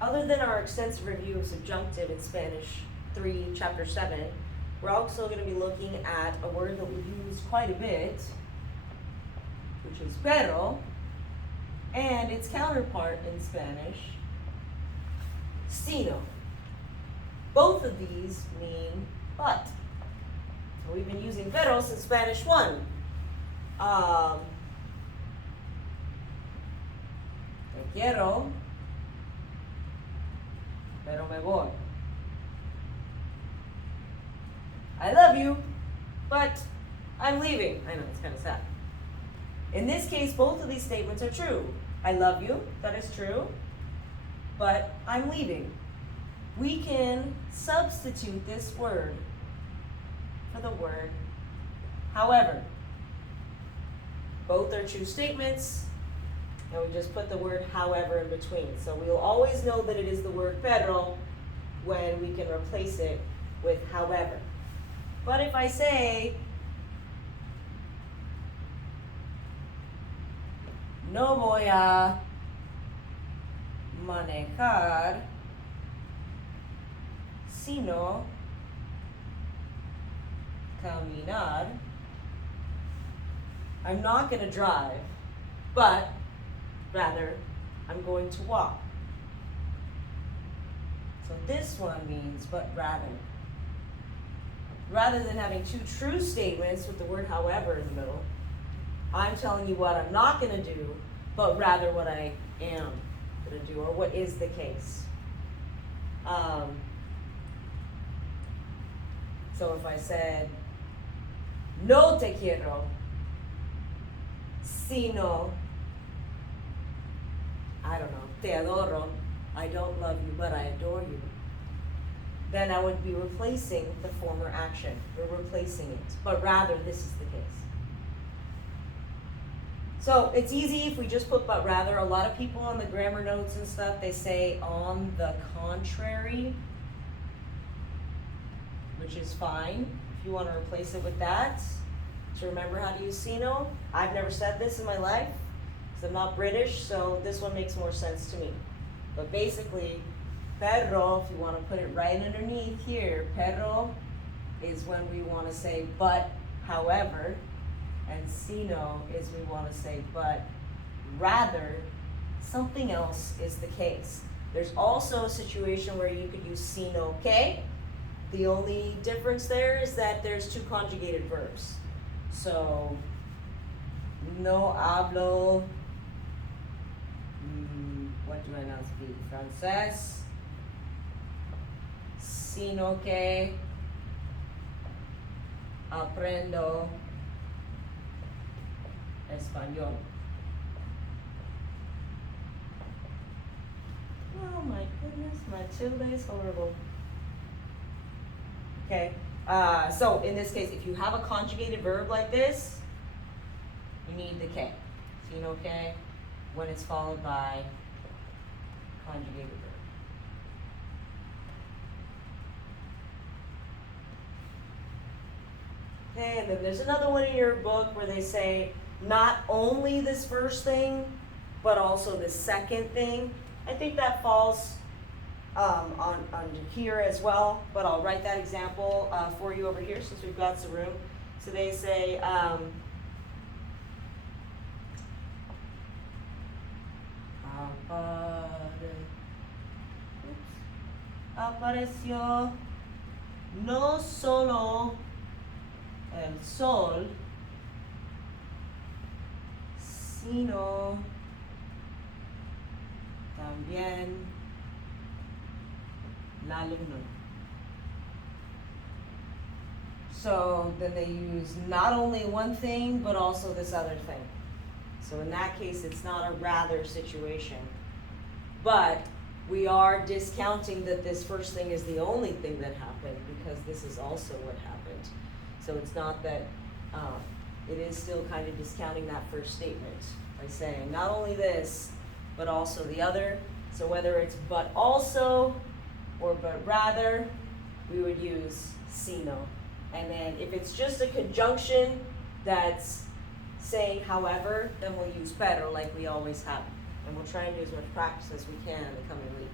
Other than our extensive review of subjunctive in Spanish 3, chapter 7, we're also going to be looking at a word that we use quite a bit, which is pero, and its counterpart in Spanish, Sino. Both of these mean but. So we've been using pero since Spanish 1. Te quiero, pero me voy. I love you, but I'm leaving. I know, it's kind of sad. In this case, both of these statements are true. I love you, that is true, but I'm leaving. We can substitute this word for the word however. Both are true statements, and we just put the word however in between. So we'll always know that it is the word pero when we can replace it with however. But if I say, no voy a manejar, sino caminar, I'm not going to drive, but rather I'm going to walk. So this one means but rather. Rather than having two true statements with the word however in the middle, I'm telling you what I'm not going to do, but rather what I am going to do, or what is the case. So if I said, no te quiero, sino, I don't know, te adoro, I don't love you, but I adore you, then I would be replacing the former action. We're replacing it, but rather this is the case. So it's easy if we just put but rather. A lot of people on the grammar notes and stuff, they say on the contrary, which is fine. If you want to replace it with that, to remember how to use sino. I've never said this in my life, because I'm not British, so this one makes more sense to me. But basically, pero, if you want to put it right underneath here, pero is when we want to say but, however, and sino is we want to say but, rather, something else is the case. There's also a situation where you could use sino que. The only difference there is that there's two conjugated verbs. So, no hablo, what do I now speak? Francés. Sino que aprendo español. Oh my goodness, my tilde is horrible. Okay, so in this case, if you have a conjugated verb like this, you need the que. Sino que, when it's followed by conjugated verb. Okay, and then there's another one in your book where they say not only this first thing, but also the second thing. I think that falls on here as well, but I'll write that example for you over here since we've got some room. So they say, apareció no solo el sol, sino también la luna. So then they use not only one thing, but also this other thing. So in that case, it's not a rather situation. But we are discounting that this first thing is the only thing that happened, because this is also what happened. So it's not that, it is still kind of discounting that first statement by saying not only this, but also the other. So whether it's but also or but rather, we would use sino. And then if it's just a conjunction that's saying however, then we'll use pero like we always have. And we'll try and do as much practice as we can in the coming week.